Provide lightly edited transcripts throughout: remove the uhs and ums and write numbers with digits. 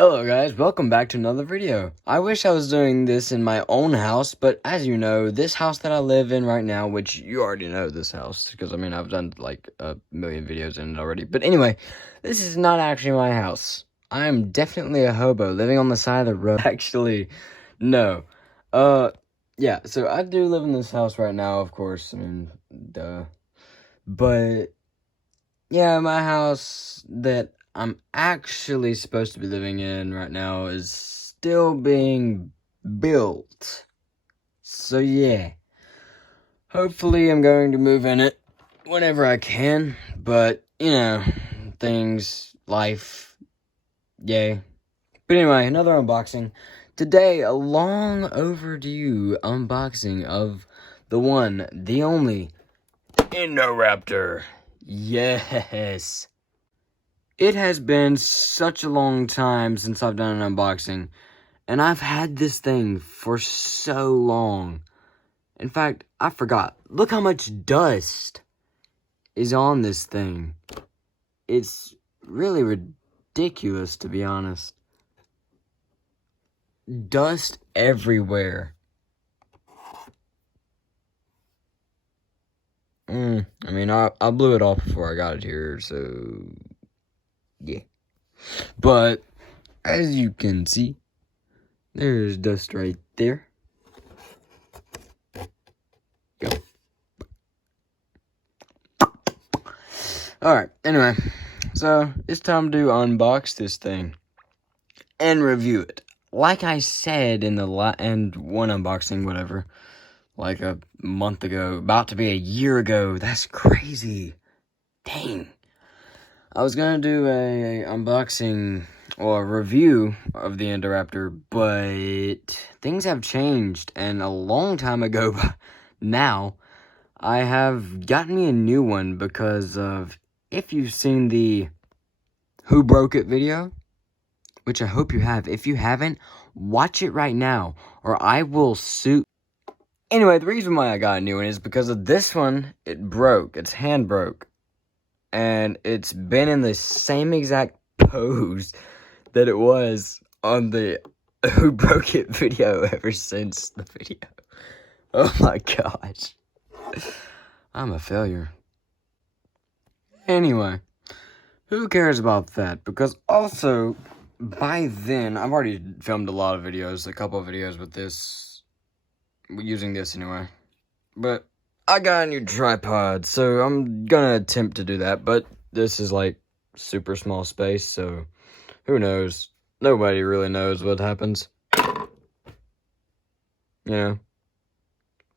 Hello guys, welcome back to another video. I wish I was doing this in my own house, but as you know, this house that I live in right now, which you already know this house, because I mean, I've done like a million videos in it already. But anyway, this is not actually my house. I'm definitely a hobo living on the side of the road. Actually, no. Yeah, so I do live in this house right now, of course, I mean, duh. But, yeah, my house that I'm actually supposed to be living in right now is still being built. So yeah, hopefully I'm going to move in it whenever I can, but you know, things, life, yay. But anyway, another unboxing. Today, a long overdue unboxing of the one, the only, Indoraptor. Yes. It has been such a long time since I've done an unboxing, and I've had this thing for so long. In fact, I forgot. Look how much dust is on this thing. It's really ridiculous, to be honest. Dust everywhere. I mean, I blew it off before I got it here, so yeah. But as you can see, there's dust right there. Go. Alright, anyway, so it's time to unbox this thing and review it. Like I said in the one unboxing, whatever, like a month ago, about to be a year ago. That's crazy. Dang. I was gonna do a unboxing or a review of the Indoraptor, but things have changed, and a long time ago now, I have gotten me a new one because of, if you've seen the Who Broke It video, which I hope you have. If you haven't, watch it right now, or I will sue. Anyway, the reason why I got a new one is because of this one. It broke. Its hand broke. And it's been in the same exact pose that it was on the Who Broke It video ever since the video. Oh my gosh. I'm a failure. Anyway, who cares about that? Because also, by then, I've already filmed a lot of videos, a couple of videos with this, using this anyway. But I got a new tripod, so I'm gonna attempt to do that, but this is like super small space, so who knows? Nobody really knows what happens. You know?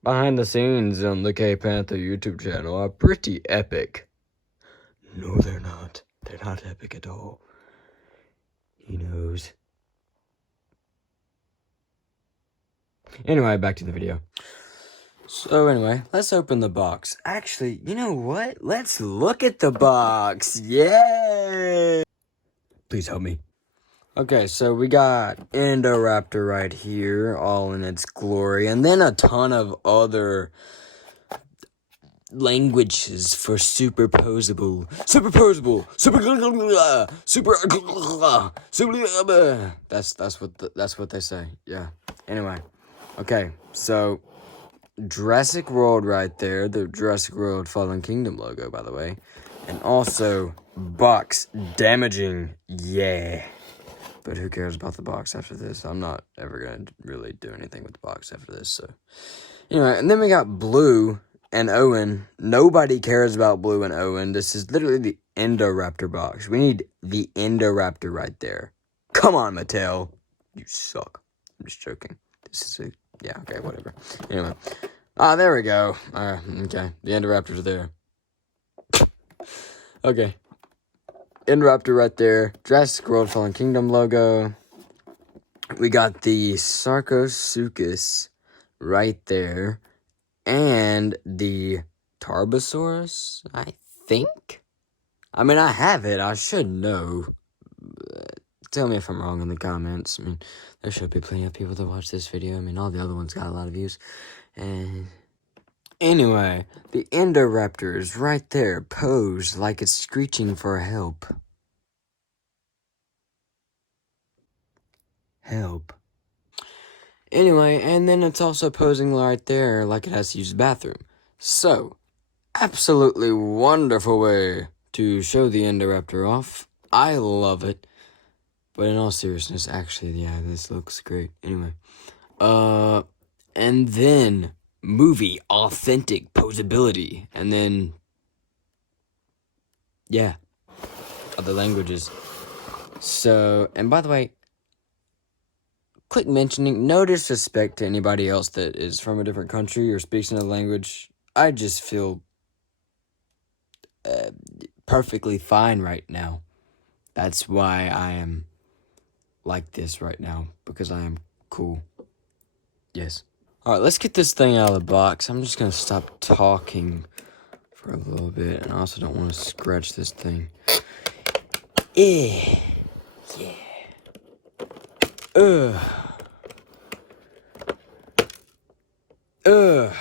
Behind the scenes on the K-Panther YouTube channel are pretty epic. No, they're not. They're not epic at all. He knows. Anyway, back to the video. So anyway, let's open the box. Actually, you know what? Let's look at the box. Yay! Please help me. Okay, so we got Indoraptor right here, all in its glory, and then a ton of other languages for superposable, that's what they say. Yeah. Anyway, okay, so Jurassic World right there, the Jurassic World Fallen Kingdom logo, by the way, and also box damaging, yeah. But who cares about the box after this? I'm not ever going to really do anything with the box after this, so. Anyway, and then we got Blue and Owen. Nobody cares about Blue and Owen. This is literally the Indoraptor box. We need the Indoraptor right there. Come on, Mattel. You suck. I'm just joking. This is yeah, okay, whatever. Anyway. There we go. Okay. The Indoraptor's there. Okay. Indoraptor right there. Jurassic World Fallen Kingdom logo. We got the Sarcosuchus right there. And the Tarbosaurus, I think? I mean, I have it. I should know. Tell me if I'm wrong in the comments. I mean, there should be plenty of people that watch this video. I mean, all the other ones got a lot of views. And anyway, the Indoraptor is right there, posed like it's screeching for help. Help. Anyway, and then it's also posing right there like it has to use the bathroom. So, absolutely wonderful way to show the Indoraptor off. I love it. But in all seriousness, actually, yeah, this looks great. Anyway. And then movie authentic posability. And then, yeah, other languages. So, and by the way, quick mentioning, no disrespect to anybody else that is from a different country or speaks another language. I just feel perfectly fine right now. That's why I am like this right now, because I am cool. Yes. Alright, let's get this thing out of the box. I'm just gonna stop talking for a little bit, and I also don't want to scratch this thing. Yeah. Ugh. Ugh.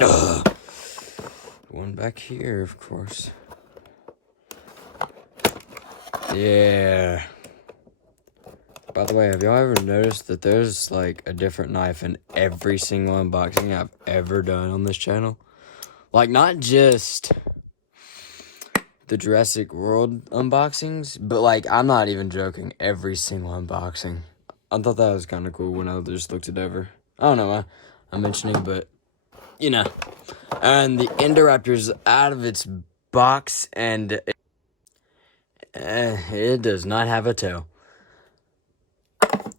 Ugh. One back here, of course. Yeah. By the way, have y'all ever noticed that there's like a different knife in every single unboxing I've ever done on this channel? Like, not just the Jurassic World unboxings, but like, I'm not even joking, every single unboxing. I thought that was kind of cool when I just looked it over. I don't know why I'm mentioning, but you know. And the Indoraptor's out of its box, and it does not have a tail.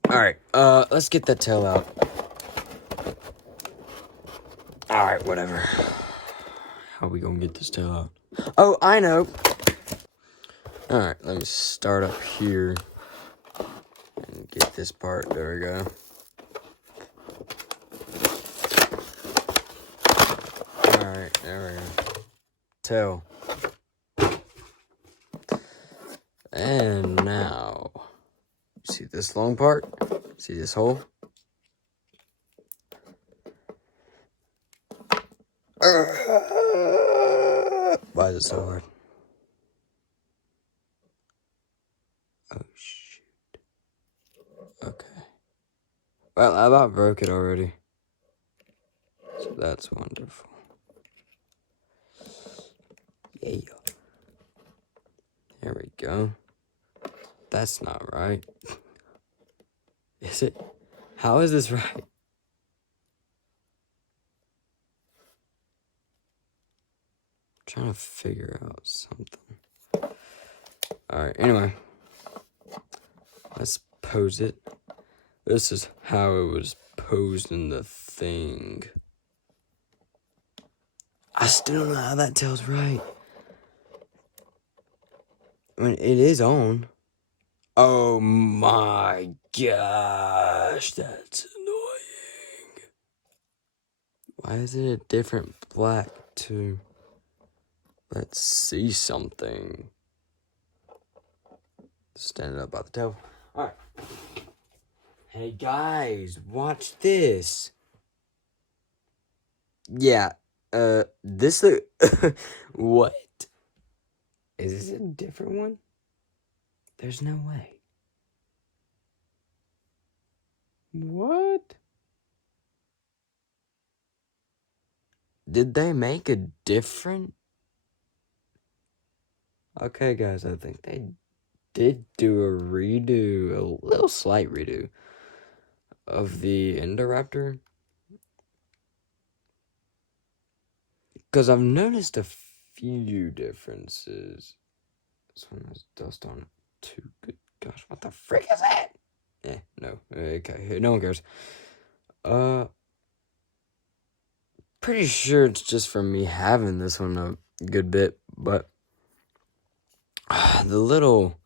Alright, let's get that tail out. Alright, whatever. How are we gonna get this tail out? Oh, I know! Alright, let me start up here. And get this part, there we go. Alright, there we go. Tail. And now, see this long part? See this hole? Why is it so hard? Oh, shoot. Okay. Well, I about broke it already. So that's wonderful. Yeah. There we go. That's not right. Is it? How is this right? I'm trying to figure out something. Alright, anyway. Let's pose it. This is how it was posed in the thing. I still don't know how that tells right. I mean, it is on. Oh my gosh, that's annoying. Why is it a different black too? Let's see something. Stand up by the tail. Alright. Hey guys, watch this. Yeah, this look. What? Is this a different one? There's no way. What? Did they make a different? Okay, guys, I think they did do a redo, a little slight redo of the Indoraptor. Because I've noticed a few differences. This one has dust on it too. Good gosh, what the frick is that? No. Okay, no one cares. Pretty sure it's just from me having this one a good bit, but the little,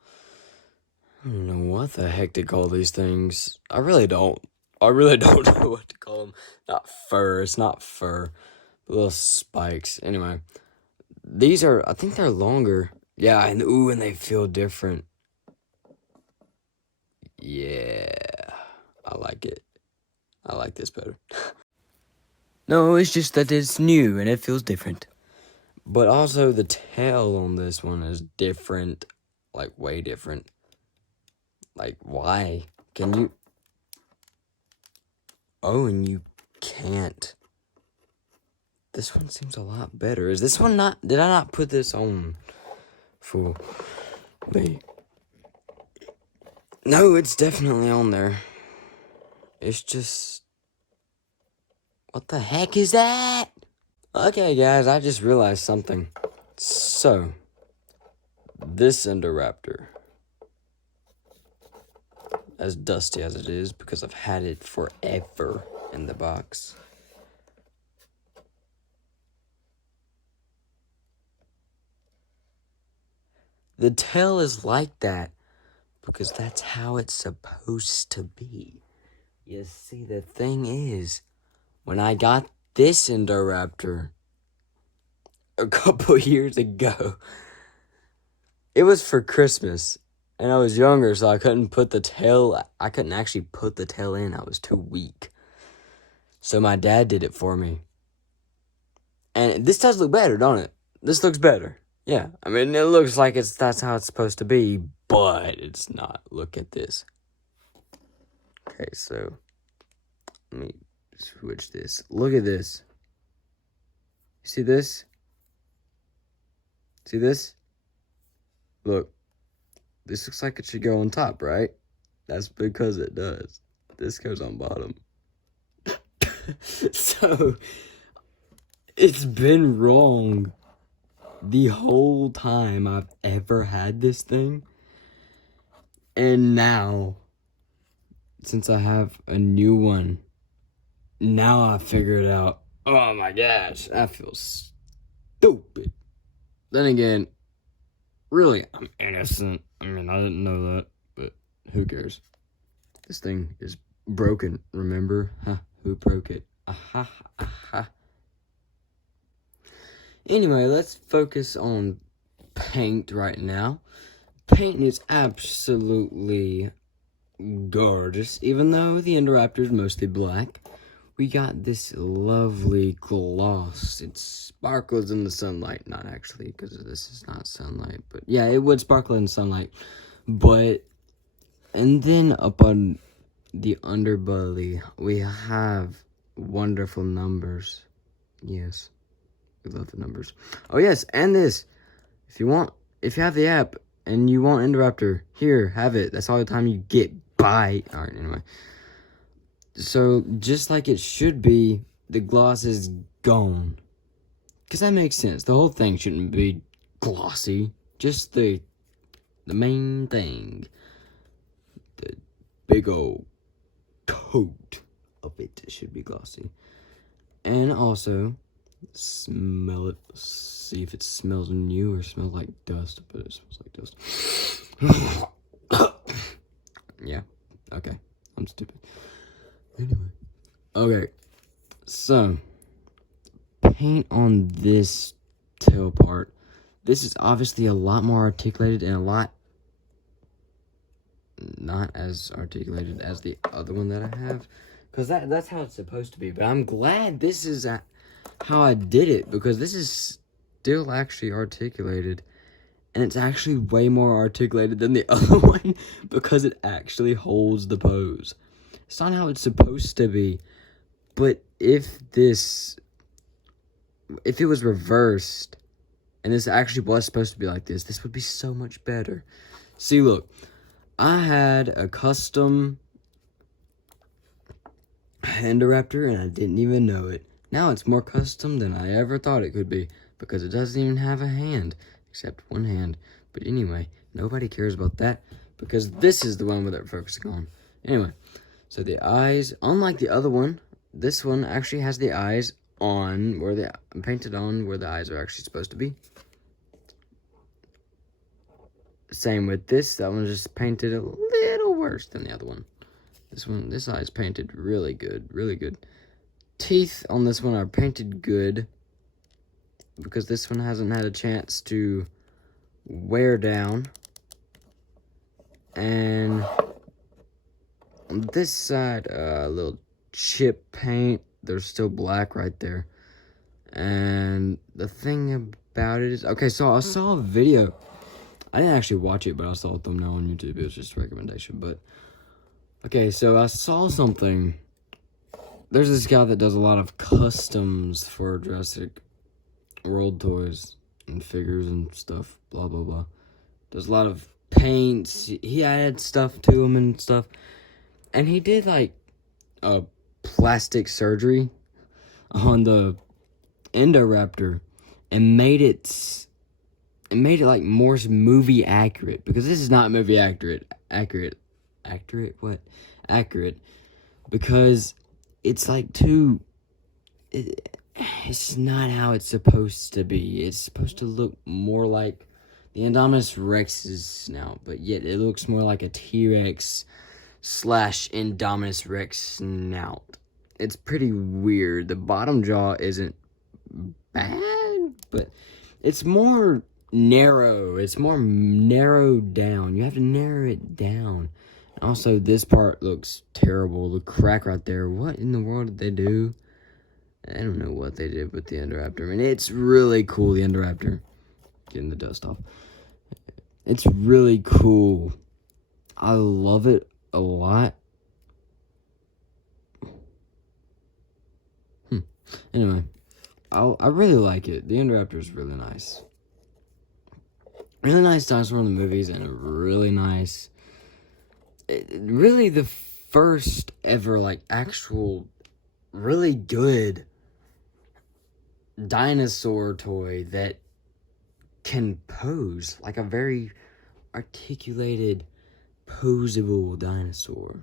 I don't know what the heck to call these things. I really don't know what to call them. Not fur, it's not fur. The little spikes. Anyway, these are, I think they're longer. Yeah, and ooh, and they feel different. Yeah, I like it. I like this better. No, it's just that it's new and it feels different. But also the tail on this one is different, like way different. Like, why? Can you? Oh, and you can't. This one seems a lot better. Is this one not? Did I not put this on for me? No, it's definitely on there. It's just... What the heck is that? Okay, guys, I just realized something. So, this Indoraptor, as dusty as it is, because I've had it forever in the box. The tail is like that because that's how it's supposed to be. You see, the thing is, when I got this Indoraptor a couple years ago, it was for Christmas, and I was younger, so I couldn't actually put the tail in. I was too weak. So my dad did it for me. And this does look better, don't it? This looks better. Yeah, I mean, it looks like that's how it's supposed to be, but it's not. Look at this. Okay, so let me switch this. Look at this. You see this? See this? Look. This looks like it should go on top, right? That's because it does. This goes on bottom. So, it's been wrong the whole time I've ever had this thing. And now, since I have a new one, now I figured out, oh my gosh, I feel stupid. Then again, really, I'm innocent. I mean, I didn't know that, but who cares? This thing is broken, remember? Huh, who broke it? Aha, aha. Anyway, let's focus on paint right now. Paint is absolutely gorgeous. Even though the Indoraptor is mostly black, we got this lovely gloss. It sparkles in the sunlight. Not actually, because this is not sunlight. But yeah, it would sparkle in sunlight. But, and then up on the underbelly, we have wonderful numbers. Yes. We love the numbers. Oh yes, and this. If you have the app and you want Indoraptor, here, have it. That's all the time you get. Bye. Alright, anyway. So, just like it should be, the gloss is gone. Because that makes sense. The whole thing shouldn't be glossy. Just the main thing. The big old coat of it should be glossy. And also, smell it. See if it smells new or smells like dust. But it smells like dust. Yeah. Okay. I'm stupid. Anyway. Okay. So, paint on this tail part. This is obviously a lot more articulated and a lot not as articulated as the other one that I have. Because that's how it's supposed to be. But I'm glad this is how I did it. Because this is still actually articulated. And it's actually way more articulated than the other one. Because it actually holds the pose. It's not how it's supposed to be. But if it was reversed, and this actually was supposed to be like this would be so much better. See, look. I had a custom Indoraptor, and I didn't even know it. Now it's more custom than I ever thought it could be, because it doesn't even have a hand, except one hand. But anyway, nobody cares about that, because this is the one that we're focusing on. Anyway, so the eyes, unlike the other one, this one actually has the eyes on where they painted on where the eyes are actually supposed to be. Same with this. That one just painted a little worse than the other one. This eye is painted really good, really good. Teeth on this one are painted good because this one hasn't had a chance to wear down. And on this side, a little chip paint. There's still black right there. And the thing about it is... Okay, so I saw a video. I didn't actually watch it, but I saw a thumbnail on YouTube. It was just a recommendation, but... Okay, so I saw something. There's this guy that does a lot of customs for Jurassic World toys and figures and stuff, blah, blah, blah. Does a lot of paints. He added stuff to them and stuff. And he did, like, a plastic surgery on the Indoraptor and made it like more movie accurate, because this is not movie accurate because it's like it's not how it's supposed to be. It's supposed to look more like the Indominus Rex's snout, but yet it looks more like a T-Rex / Indominus Rex snout. It's pretty weird. The bottom jaw isn't bad, but it's more narrow. It's more narrowed down. You have to narrow it down. And also, this part looks terrible. The crack right there. What in the world did they do? I don't know what they did with the Indoraptor. I mean, it's really cool, the Indoraptor. Getting the dust off. It's really cool. I love it a lot. Anyway, I really like it. The Indoraptor is really nice. Really nice dinosaur in the movies, and a really nice... really the first ever, like, actual really good dinosaur toy that can pose, like a very articulated, poseable dinosaur.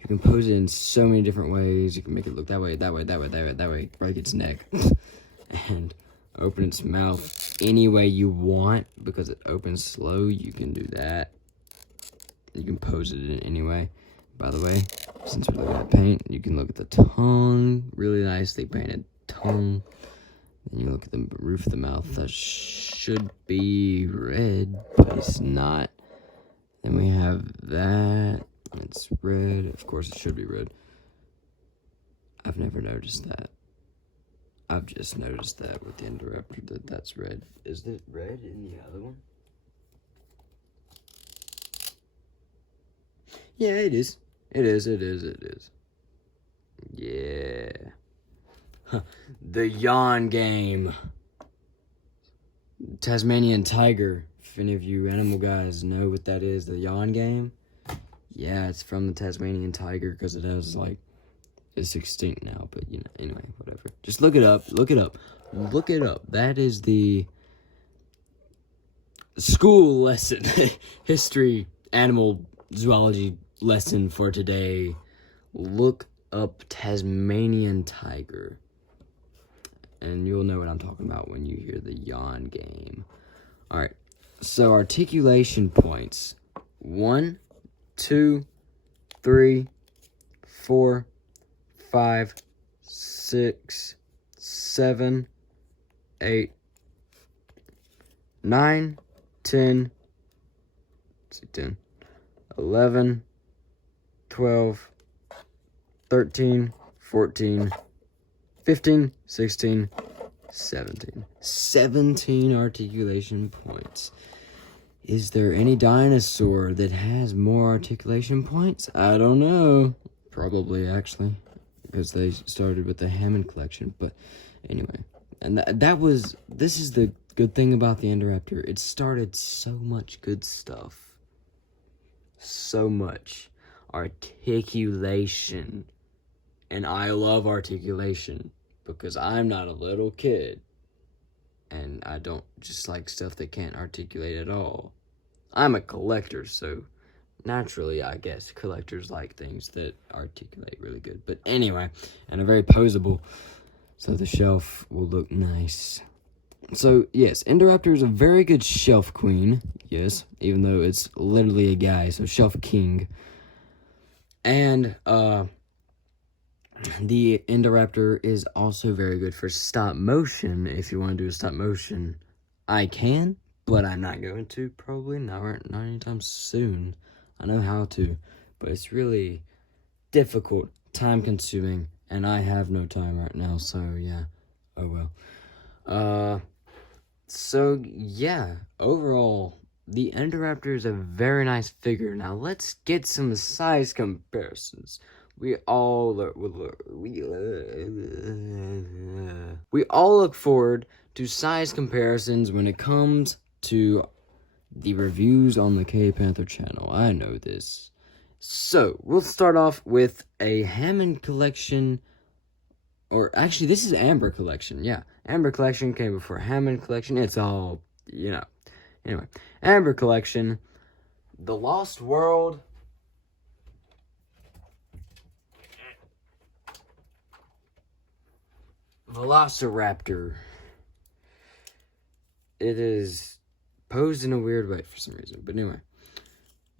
You can pose it in so many different ways. You can make it look that way, that way, that way, that way, that way, break its neck, and open its mouth any way you want, because it opens slow. You can do that. You can pose it in any way. By the way, since we're looking at paint, you can look at the tongue, really nicely painted tongue. Then you look at the roof of the mouth. That should be red, but it's not. Then we have that. It's red. Of course, it should be red. I've never noticed that. I've just noticed that with the Indoraptor that's red. Is it red in the other one? Yeah, it is. It is. Yeah. The yawn game. Tasmanian tiger. If any of you animal guys know what that is, the yawn game. Yeah, it's from the Tasmanian tiger, because it has, like, it's extinct now, but, you know, anyway, whatever. Just look it up. That is the school lesson. History, animal zoology lesson for today. Look up Tasmanian tiger, and you'll know what I'm talking about when you hear the yawn game. All right, so articulation points: 1, 2, 3, 4, 5, 6, 7, 8, 9, 10, 11, 12, 13, 14, 15, 16, 17. 17 articulation points. Is there any dinosaur that has more articulation points? I don't know. Probably, actually, because they started with the Hammond collection. But anyway, and this is the good thing about the Indoraptor. It started so much good stuff. So much articulation. And I love articulation, because I'm not a little kid. And I don't just like stuff that can't articulate at all. I'm a collector, so naturally, I guess, collectors like things that articulate really good. But anyway, and are very poseable, so the shelf will look nice. So, yes, Indoraptor is a very good shelf queen, yes, even though it's literally a guy, so shelf king. And, the Indoraptor is also very good for stop motion. If you want to do a stop motion, I can, but I'm not going to, probably, not anytime soon. I know how to, but it's really difficult, time-consuming, and I have no time right now, so yeah, oh well. So, yeah, overall, the Indoraptor is a very nice figure. Now, let's get some size comparisons. We all look forward to size comparisons when it comes to the reviews on the K Panther channel. I know this. So, we'll start off with a Hammond collection. Or actually, this is Amber Collection. Yeah, Amber Collection came before Hammond Collection. It's all, you know. Anyway, Amber Collection, The Lost World, Velociraptor. It is posed in a weird way for some reason. But anyway,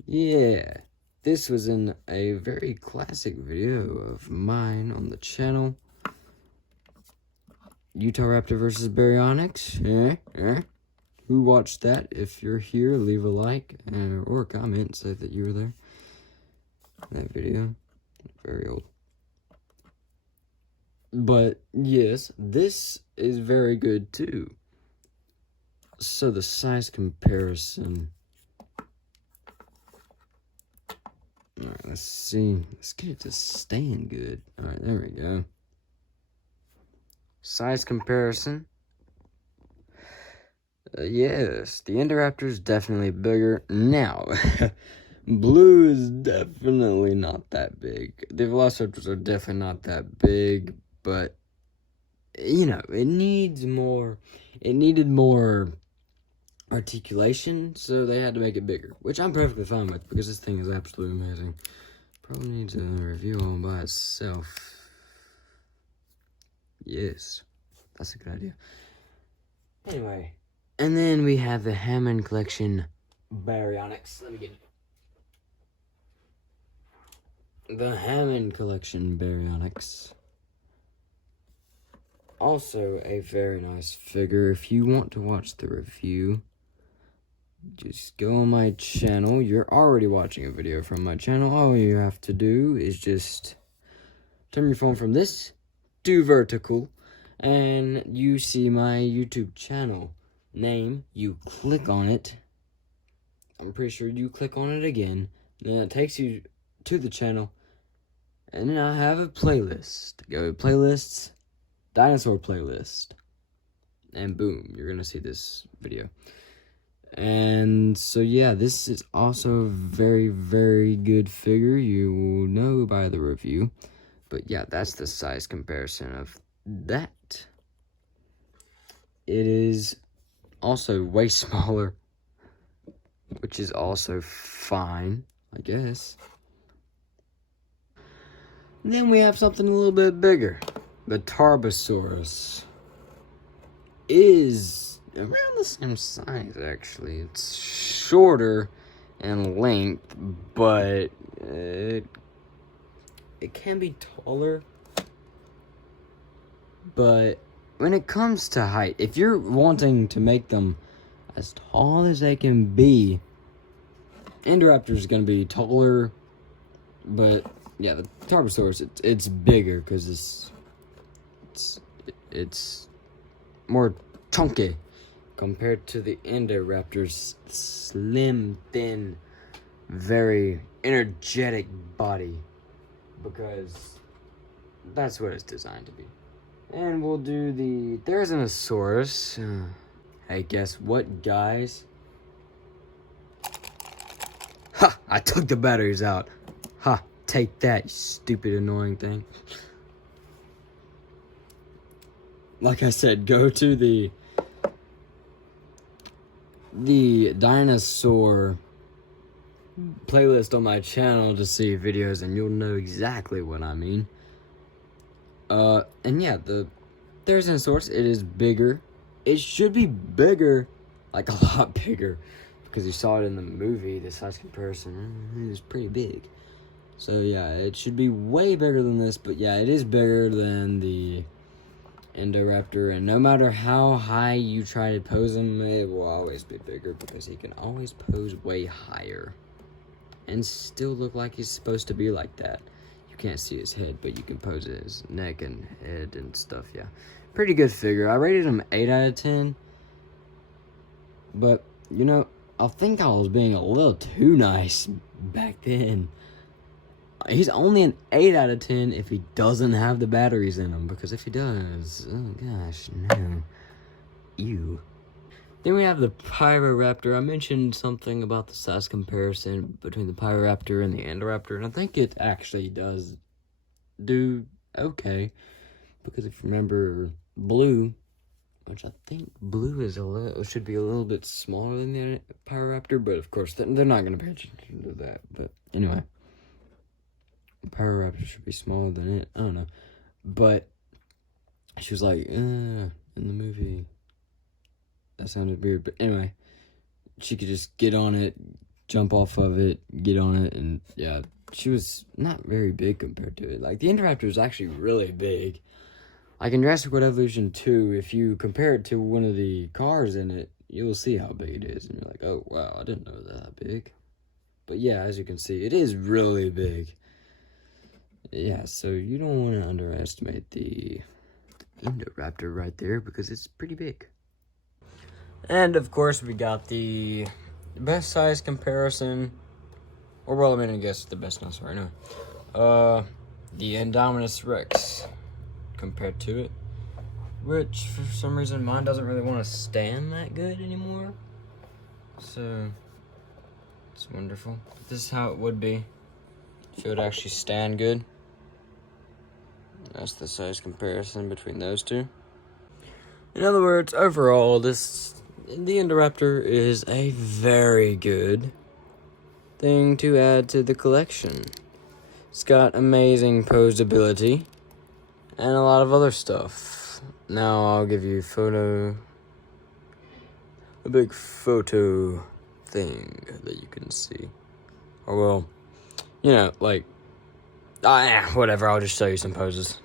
yeah. This was in a very classic video of mine on the channel. Utahraptor versus Baryonyx. Who watched that? If you're here, leave a like or a comment. Say that you were there. That video. Very old. But, yes, this is very good, too. So, the size comparison. Alright, let's see. Let's get it to stand good. Alright, there we go. Size comparison. Yes, the Indoraptor is definitely bigger. Now, Blue is definitely not that big. The Velociraptors are definitely not that big, but, you know, it needed more articulation, so they had to make it bigger, which I'm perfectly fine with, because this thing is absolutely amazing. Probably needs a review all by itself. Yes, that's a good idea. Anyway, and then we have the Hammond Collection Baryonyx. Let me get it. The Hammond Collection Baryonyx. Also a very nice figure. If you want to watch the review, just go on my channel. You're already watching a video from my channel. All you have to do is just turn your phone from this to vertical, and you see my YouTube channel name. You click on it. I'm pretty sure you click on it again. Then it takes you to the channel. And then I have a playlist. Go to playlists, dinosaur playlist. And boom, you're going to see this video. And so yeah, this is also a very, very good figure. You will know by the review. But yeah, that's the size comparison of that. It is also way smaller, which is also fine, I guess. And then we have something a little bit bigger. The Tarbosaurus is around the same size, actually. It's shorter in length, but it can be taller. But when it comes to height, if you're wanting to make them as tall as they can be, Indoraptor is going to be taller. But yeah, the Tarbosaurus, it's bigger because it's more chunky compared to the Indoraptor's slim, thin, very energetic body, because that's what it's designed to be. And we'll do the Therizinosaurus. Hey, guess what, guys? Ha! I took the batteries out. Ha! Take that, you stupid, annoying thing. Like I said, go to the dinosaur playlist on my channel to see videos, and you'll know exactly what I mean. And yeah, the Therizinosaurus, it is bigger. It should be bigger, like a lot bigger, because you saw it in the movie, the size comparison. It was pretty big. So yeah, it should be way bigger than this, but yeah, it is bigger than the Indoraptor, and no matter how high you try to pose him, it will always be bigger, because he can always pose way higher and still look like he's supposed to be like that. You can't see his head, but you can pose his neck and head and stuff. Yeah, pretty good figure. I rated him 8 out of 10. But, you know, I think I was being a little too nice back then. He's only an 8 out of 10 if he doesn't have the batteries in him. Because if he does, oh gosh, no. Ew. Then we have the Pyroraptor. I mentioned something about the size comparison between the Pyroraptor and the Indoraptor, and I think it actually does do okay. Because if you remember Blue, which I think Blue is should be a little bit smaller than the Pyroraptor, but of course they're not going to pay attention to that. But anyway, Pyroraptor should be smaller than it. I don't know, but she was like, in the movie. That sounded weird, but anyway, she could just get on it, jump off of it, get on it, and yeah, she was not very big compared to it. Like, the Indoraptor is actually really big. Like, in Jurassic World Evolution 2, if you compare it to one of the cars in it, you'll see how big it is, and you're like, oh, wow, I didn't know it was that big. But yeah, as you can see, it is really big. Yeah, so you don't want to underestimate the Indoraptor right there, because it's pretty big. And of course, we got the best size comparison, or well, I mean, I guess the best dinosaur, anyway. The Indominus Rex compared to it, which for some reason mine doesn't really want to stand that good anymore. So it's wonderful. But this is how it would be if it would actually stand good. That's the size comparison between those two. In other words, overall, the Indoraptor is a very good thing to add to the collection. It's got amazing posability and a lot of other stuff. Now I'll give you a big photo thing that you can see. Or well, you know, like, whatever, I'll just show you some poses.